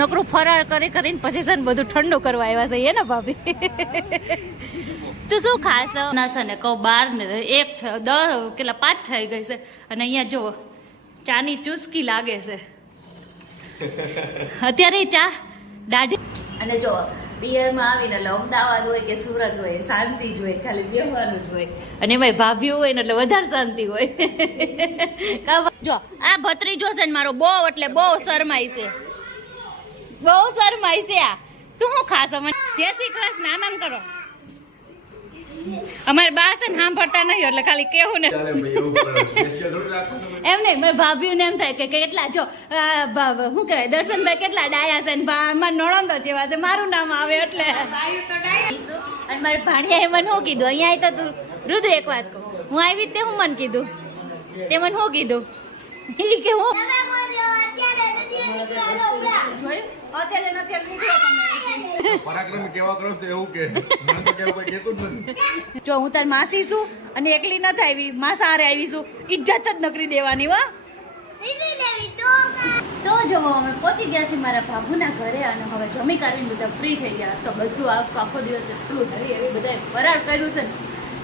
નકરું ફરાળ કરીને પછી છે ને બધું ઠંડુ કરવા આવ્યા છે ને ભાભી. તું શું ખાસ ના છે ને કહું 12 ને 1 10 કેટલા 5 થઈ ગઈ છે અને અહીંયા જો ચાની ચુસ્કી લાગે છે અત્યારે ચા દાઢી. અને જો પિયરમાં આવીને એટલે અમદાવાદ હોય કે સુરત હોય શાંતિ જ હોય, ખાલી બેહવાનું જ હોય અને એમાં ભાભી હોય ને એટલે વધારે શાંતિ હોય. જો આ ભત્રીજો છે ને મારો બહુ એટલે બહુ શરમાય છે, બહુ શરમાય છે. આ તું શું ખાસ મને જય શ્રી કૃષ્ણ આમ આમ કરો. અમારે બા છે ને સાંભળતા નહીં એટલે ખાલી કેવું ને એમ નહીં. મારે ભાભીઓને એમ થાય કે કેટલા જો શું કહેવાય દર્શનભાઈ કેટલા ડાયા છે ને અમારા નણંદો જેવા છે, મારું નામ આવે એટલે. અને મારે ભાણિયાએ મને શું કીધું અહીંયા આવી તો તું રુદુ એક વાત કહું, હું આવી તે હું મને કીધું તે મને શું કીધું કે હું અત્યારે નથી પરાક્રમી કેવા કરો તો એવું કે મને તો કેવું કોઈ કહેતું જ નથી. જો હું તાર માસી છું અને એકલી નથી આવી, માસા હારે આવી છું, ઇજ્જત જ નકરી દેવાની હો. તો જો અમે પહોંચી ગયા છીએ મારા બાબુના ઘરે અને હવે જમી કાઢીને બધા ફ્રી થઈ ગયા. તો બધું આખો દિવસ એટલું હેવી બધા ફરાળ કર્યું છે ને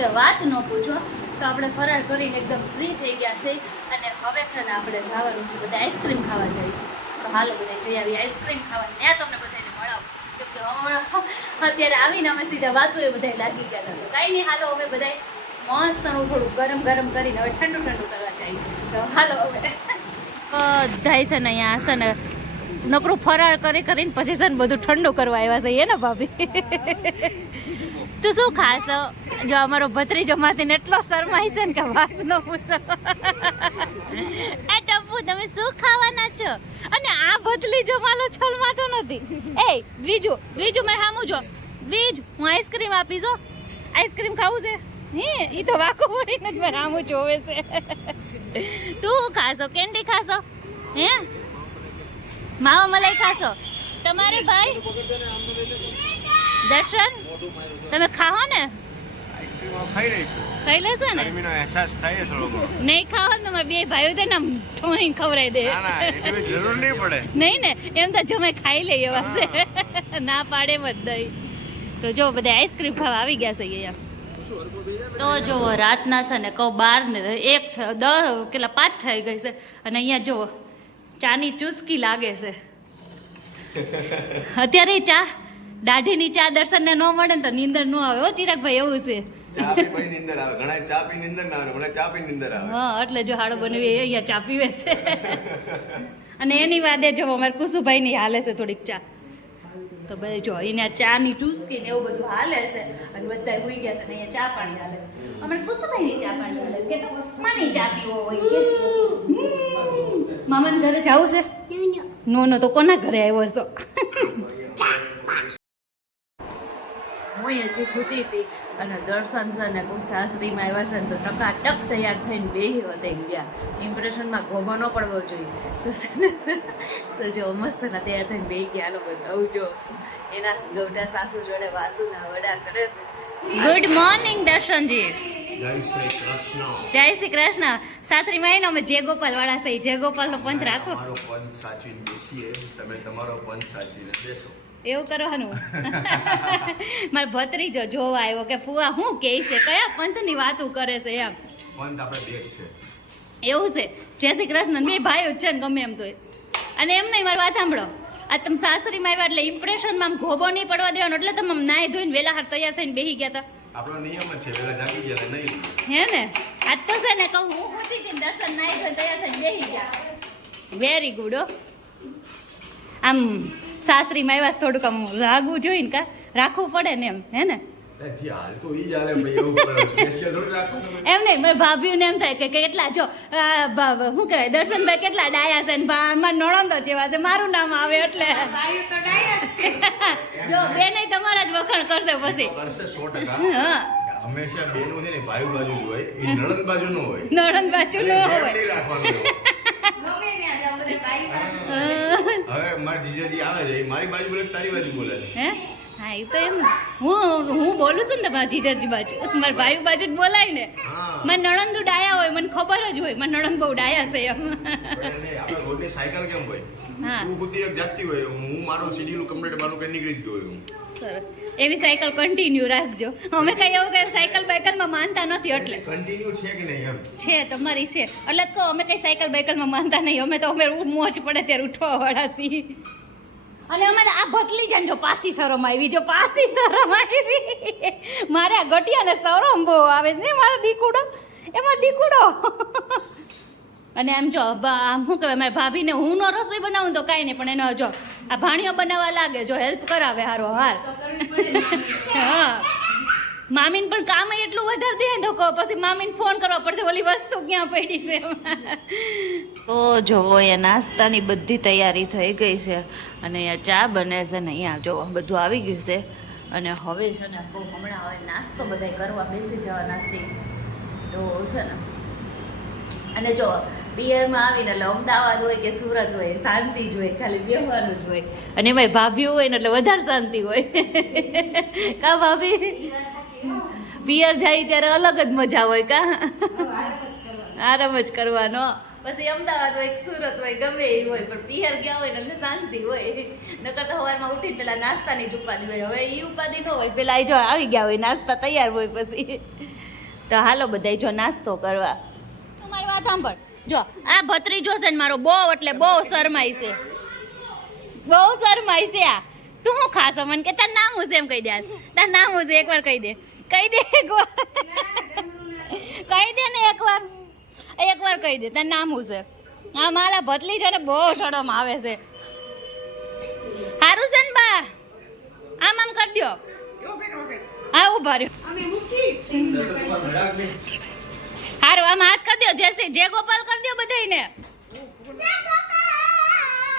તો વાત ન પૂછો. તો આપણે ફરાળ કરીને એકદમ ફ્રી થઈ ગયા છે અને હવે છે ને આપણે જવાનું છે બધા આઈસ્ક્રીમ ખાવા જઈશું. તો હાલો બધા જઈ આવી આઈસ્ક્રીમ ખાવા, ત્યાં તમને બધાને મળાવું. કેમ કે અત્યારે આવીને અમે સીધા વાતો એ બધા લાગી ગયા હતા. કાંઈ નહીં, હાલો હવે બધા મસ્ત થોડું ગરમ ગરમ કરીને હવે ઠંડુ કરવા જઈએ. તો હાલો હવે બધાય છે ને અહીંયા છે ને નકરું ફરાળ કરીને પછી છે ને બધું ઠંડુ કરવા આવ્યા છે ને ભાભી. તું શું ખાસ? જો અમારો ભત્રીજો માસીને એટલો શરમાય છે ને કે વાત ન પૂછો. એ ટપ્પુ તમે શું ખાવાના છો? અને આ ભતલી જો માલો છલમાતો નથી. એ બીજું મારે સામું જો બીજ હું આઈસ્ક્રીમ આપી જો. આઈસ્ક્રીમ ખાવું છે હે? એ તો વાકો પડીને જ મારે સામું જોવે છે. શું ખાશો? કેન્ડી ખાશો હે? માવા મલાઈ ખાશો? તમારે ભાઈ દર્શન તમે ખાઓ ને? ખાઈ લેશો ને? નહીં ખાઓ ને તમારે બે ભાઈઓ તો ને થોડી ખવડાવી દે. જરૂર નહીં પડે. નહીં ને એમ તો જમે ખાઈ લે એવા છે, ના પાડે બધા. તો જો બધા આઈસ્ક્રીમ ખાવા આવી ગયા છે અહીંયા. તો જો રાતના છે ને કહું 12 ને 1 10 કેટલા 5 થઈ ગઈ છે અને અહીંયા જો ચાની ચુસ્કી લાગે છે. અત્યારે ચા દાઢીની ચા દર્શનને ન મળે ને તો નીંદર ન આવે હો ચિરાગભાઈ, એવું છે. ચા પી નીંદર આવે, ઘણા ચા પી નીંદર ના આવે, મને ચા પી નીંદર આવે. હા એટલે જો હાડો બનાવી અહીંયા ચા પીવે છે. અને એની વાદે જો અમારે કુસુભાઈની હાલે છે થોડીક ચા. તો બધા જો અહીંયા ચાની ચૂસકી ને એવું બધું હાલે છે અને બધા હોઈ ગયા છે ને અહીંયા ચા પાણી હાલે છે. અમારે કુસુભાઈની ચા પાણી હાલે છે. કેટલા માની ચા પીવો હોય કે મામાના ઘરે જવું છે? નો તો કોના ઘરે આવ્યો છો? હું હજી ખૂટી હતી અને દર્શન છે ને કોઈ સાસરીમાં આવ્યા છે ને તો ટકાટક તૈયાર થઈને બેહી હતી ગયા. ઇમ્પ્રેશનમાં ગોબો ન પડવો જોઈએ. તો જો મસ્ત ના તૈયાર થઈને બેહી ગયા. લોકો બતાવું જો એના ગૌઢા સાસુ જોડે વાતુના વડા કરે છે. Good morning Darshanji. જય શ્રી કૃષ્ણ. જય શ્રી કૃષ્ણ. સાસરીમાં આવીને અમે જય ગોપાલ વાળા છે, જય ગોપાલનો પંથ રાખો. મારો પંથ સાચવીને બેસીએ, તમે તમારો પંથ સાચવીને બેસો. એવું કરવાનું. મારે ભત્રીજો જોવા આવ્યો કે ફુવા હું કહે છે, કયા પંથની વાતો કરે છે એમ. પંથ આપણે બે છે. એવું છે. જય શ્રી કૃષ્ણ. બે ભાઈઓ જ છે ને ગમે એમ તો. અને એમ નહીં, મારી વાત સાંભળો. આ તમે સાસરીમાં આવ્યા એટલે ઇમ્પ્રેશનમાં આમ ઘોબો નહીં પડવા દેવાનો, એટલે તમે આમ નાહી ધોઈને વેલા હાર તૈયાર થઈને બેસી ગયા હતા. આપણો નિયમ જ છે, વેલા જાગી ગયા નહીં. હે ને? આજ તો છે ને કહું હું પૂછી હતી દર્શન નાહી ધોઈને તૈયાર થઈને બેસી ગયા. વેરી ગુડ હો. આમ સાસરીમાં આવ્યા થોડુંક આમ રાગવું જોઈએ ને, કા રાખવું પડે ને એમ, હે ને? જી હાલ તો ઈ જ હાલે ભાઈ, એવું સ્પેશિયલ થોડી રાખવાનું. એમ નહીં, મારી ભાભીઓને એમ થાય કે કેટલા જો શું કહેવાય દર્શનભાઈ કેટલા ડાયા છે ને અમારા નણંદો જેવા છે, મારું નામ આવે એટલે. જો બે નહીં તમારા જ વખાણ કરશે પછી. કરશે 100%. હા હંમેશા બેનું છે ને ભાઈ બાજુ જ હોય, ઈ નણંદ બાજુ નો હોય. નણંદ બાજુ ન હોય. નહીં રાખવાનું. હવે મારા જીજાજી આવે છે, મારી બાજુ બોલે તારી બાજુ બોલે છે. હે? હા એ તો એમ હું બોલું છું ને મારા જીજાજી બાજુ, મારા ભાઈ બાજુ જ બોલાય ને. મારા નણંદ ડાયા હોય મને ખબર જ હોય, મારા નણંદ બહુ ડાયા છે એમ. આપણે રોડની સાયકલ કેમ હોય? હા. તું ખુદ એક જાગતી હોય હું મારું શેડ્યુલ કમ્પ્લીટ મારું કઈ નીકળી જ ગયું સરસ એવી સાયકલ કન્ટિન્યુ રાખજો અમે કઈ એવું કઈ સાયકલ બાયકલમાં માનતા નથી એટલે કન્ટિન્યુ છે કે નહીં એમ છે તમારી છે એટલે જ કહો અમે કઈ સાયકલ બાયકલમાં માનતા નહીં અમે તો અમે મોજ પડે ત્યારે ઉઠવા વાળા છીએ અને અમારે આ ભતલી જાય જો પાસી શરમ આવી જો પાસી શરમ આવી મારે આ ગટિયાને શરમ બહુ આવે છે મારો દીકુડો એમાં દીકુડો અને એમ જો આમ શું કહેવાય મારા ભાભીને હું નો રસોઈ બનાવું તો કાંઈ નહીં પણ એનો જો આ ભાણીઓ બનાવવા લાગે જો હેલ્પ કરાવે હારો હાલ હા મામીને પણ કામ એટલું વધારે દે તો કહો પછી મામીને ફોન કરવા પડશે ઓલી વસ્તુ ક્યાં પડી છે તો જોવો એ નાસ્તાની બધી તૈયારી થઈ ગઈ છે અને અહીંયા ચા બને છે ને અહીંયા જો બધું આવી ગયું છે અને હવે છે ને બહુ હમણાં હવે નાસ્તો બધા કરવા બેસી જવાના છે તો છે ને અને જો પિયરમાં આવીને એટલે અમદાવાદ હોય કે સુરત હોય શાંતિ જ હોય ખાલી બેહવાનું જ હોય અને એમાંય ભાભીઓ હોય ને એટલે વધારે શાંતિ હોય કા ભાભી પિયર જાય ત્યારે અલગ જ મજા હોય કા આરામ જ કરવાનો પછી અમદાવાદ હોય કે સુરત હોય ગમે એ હોય પણ પિયર ગયા હોય ને એટલે શાંતિ હોય નકર તો સવારમાં ઉઠીને પેલા નાસ્તાની જ ઉપાધિ હોય હવે એ ઉપાધિ ન હોય પેલા જો આવી ગયા હોય નાસ્તા તૈયાર હોય પછી તો હાલો બધાય જો નાસ્તો કરવા તમારી વાત સાંભળ જો આ ભત્રીજો છે ને મારો બહુ એટલે બહુ શરમાય છે બહુ શરમાય છે આ તું શું ખાસ મને કે તાર નામ હું છે એમ કહી દે તાર નામ હું છે એકવાર કહી દે એકવાર કહી દે ને એકવાર કહી દે તાર નામ હું છે આ મારા ભતલી છે ને બહુ શરમ આવે છે હારું છે ને બા આમ કરી દો હા ઉભા રહ્યો હારું આમ હાથ કરી દો જય ગોપાલ કરી દો બધાને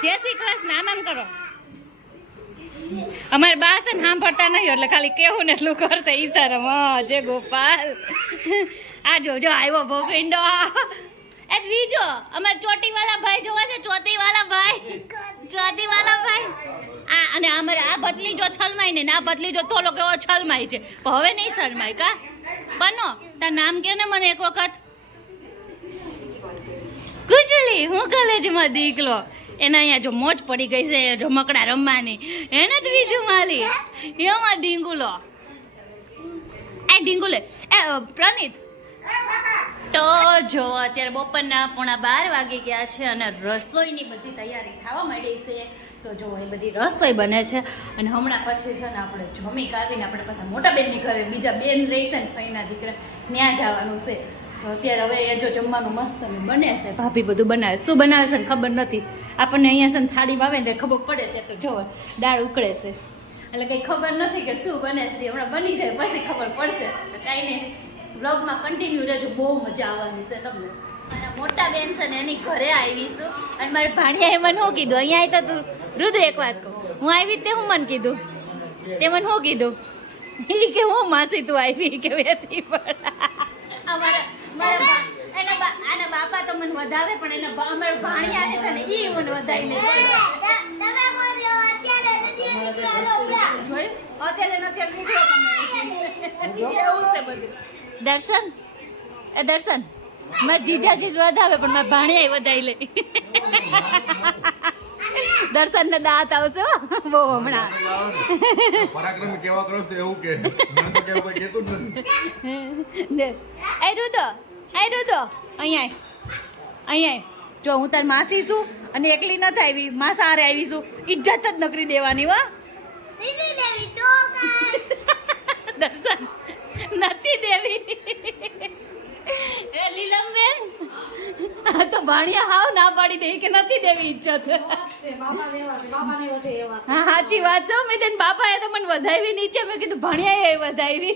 જય શ્રી કૃષ્ણ આમ કરો અમારે બા છે ને સાંભળતા નહીં એટલે ખાલી કેવું ને એટલું કરશે ઈશારામાં જય ગોપાલ આ જો આવ્યો ભોપિંડો એ બીજો અમારે ચોટીવાલા ભાઈ જોવા છે ચોટીવાલા ભાઈ આ અને અમારે આ બદલી જો છલમાય ને આ બદલી જો તોલો કેવો છલમાય છે પણ હવે નહીં શરમાય કા બનો તાર નામ કે ને મને એક વખત કુચલી હું કલેજમાં દીકલો એના અહીંયા જો મોજ પડી ગઈ છે રમકડા રમવાની એને જ બીજું માલી એમાં ઢીંગુલો એ પ્રણીત તો જો અત્યારે બપોરના 11:30 વાગી ગયા છે અને રસોઈની બધી તૈયારી થવા માંડી છે તો જો એ બધી રસોઈ બને છે અને હમણાં પછી છે ને આપણે જમી કાઢીને આપણે પાછા મોટા બેનની ઘરે બીજા બેન રહી છે ને ફઈના દીકરા ત્યાં જવાનું છે તો અત્યારે હવે એ જો જમવાનું મસ્ત બને છે ભાભી બધું બનાવે શું બનાવે છે ને ખબર નથી આપણને અહીંયા છે ને થાળીમાં આવે ને ખબર પડે ત્યાં તો જો દાળ ઉકળે છે એટલે કંઈ ખબર નથી કે શું બને છે હમણાં બની જાય પછી ખબર પડશે તો કાંઈ નહીં વ્લોગમાં કન્ટિન્યુ રહેજો બહુ મજા આવવાની છે તમને મારા મોટા બેન છે ને એની ઘરે આવીશું અને મારી ભાણિયાએ મને શું કીધું અહીંયા તો તું રુદુ એક વાત કહું હું આવી તે હું મને કીધું તે મને શું કીધું એ કે હું માસી તું આવી કે વેતી આના બાપા તો મને વધાવે પણ એના અમારા ભાણિયા છે ને એ મને વધાવી લે અત્યારે નીકળો તમે એવું છે બધું દર્શન મારા જીજાજી જ વધાવે પણ મારા ભાણિયા વધાવી લે દર્શન ને દાંત આવશે બહુ હમણાં પરાક્રમ કેવા કરો તો એવું કે મને તો કેવું કોઈ કહેતું જ નથી આઈ રૂદો અહીંયા જો હું તાર માસી છું અને એકલી નથી આવી માસા હારે આવી છું ઇજ્જત જ નકરી દેવાની હો દર્શન નથી દેવી એ લીલમબેન તો ભાણિયા હાવ ના પાડી દે કે નથી દેવી ઇજ્જત હા સાચી વાત છે મેં તેન બાપાએ તો મને વધાવી નીચે મેં કીધું ભાણિયાએ વધાવી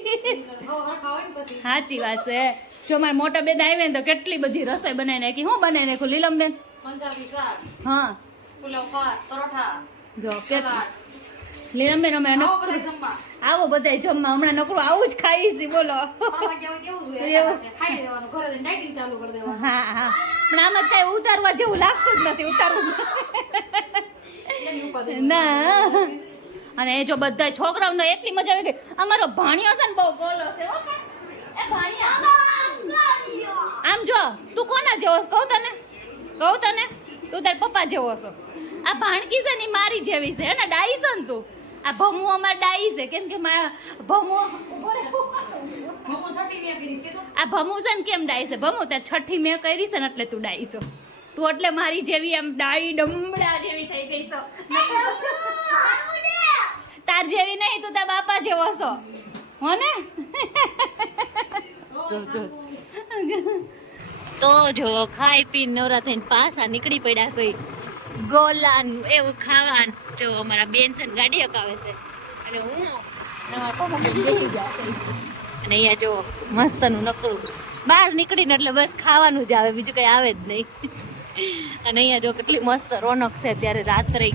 સાચી વાત છે જો મારા મોટા બેન આવે ને તો કેટલી બધી રસોઈ બનાવી નાખી હું બનાવી નાખું લીલમબેન હા જો લીલમબેન અમે આવો બધા જમવા હમણાં નકરું આવું જ ખાઈ છે બોલો હા હા પણ આમાં કઈ ઉતારવા જેવું લાગતું જ નથી ઉતારવું ના અને એ જો બધા છોકરાઓને એટલી મજા આવી ગઈ અમારો ભાણિયો છે ને બહુ બોલો છે એ ભાણિયા આમ જો તું કોના જેવો કહું તને તું તાર પપ્પા જેવો છો આ ભાણકી છે ને ઈ મારી જેવી છે ને ડાઈ છે ને તું આ ભમુ અમાર ડાઈ છે કેમ કે મારા ભમુ આ ભમુ છે ને કેમ ડાઈ છે ભમુ ત્યાં છઠ્ઠી મેં કરી છે ને એટલે તું ડાઈ છો તું એટલે મારી જેવી આમ ડાઈ ડમડા જેવી થઈ ગઈ છો તાર જેવી નહીં તું તાર બાપા જેવો છો હો ને તો જો ખાઈ પી નવરા થઈને પાછા નીકળી પડ્યા છે ગોલાન એવું ખાવાનું જો અમારા બેન છે ને ગાડી હકાવે છે અને હું બેસી ગયા છે અને અહીંયા જો મસ્તનું નકરું બહાર નીકળીને એટલે બસ ખાવાનું જ આવે બીજું કંઈ આવે જ નહીં અને અહીંયા જો કેટલી મસ્ત રોનક છે ત્યારે રાત્રે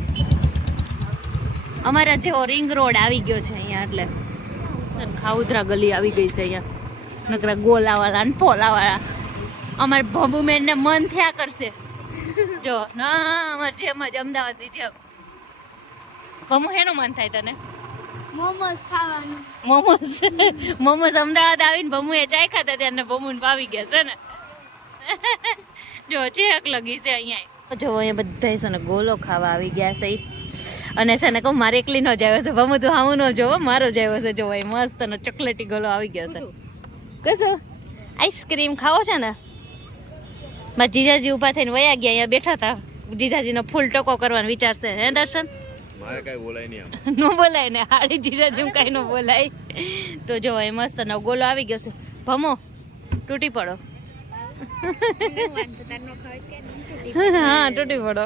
અમારા જેવો રિંગ રોડ આવી ગયો છે અહીંયા એટલે ખાઉધરા ગલી આવી ગઈ છે અહીંયા નકરા ગોલાવાળા ને ફોલાવાળા અમારે ભબુમેન ને મન થયા કરશે જો ના અમારે જેમ જ અમદાવાદની જેમ ભમુ હેનું મન થાય તને મોમોસ ખાવાનું મોમોસ અમદાવાદ આવીને ભમુએ ચાય ખાતા ત્યારે ભમુને ભાવી ગયા છે ને જો ચેક લગી છે અહીંયા જો અહીંયા બધા છે ને ગોલો ખાવા આવી ગયા છે અને છે ને કહું મારે એકલી નો જ આવ્યો છે ભમુ તું હાવું નો જોવો મારો જ આવ્યો છે જો અહીં મસ્ત ને ચોકલેટી ગોલો આવી ગયો છે કશું આઈસ્ક્રીમ ખાવો છે ને મારા જીજાજી ઊભા થઈને વયા ગયા અહીંયા બેઠા હતા જીજાજીનો ફૂલ ટકો કરવાનો વિચાર છે હે દર્શન મારે કઈ બોલાય નહીં આમ ન બોલાય ને હાડી જીજાજી કઈ ન બોલાય તો જો એ મસ્ત નો ગોલો આવી ગયો છે ભમો તૂટી પડો હા તૂટી પડો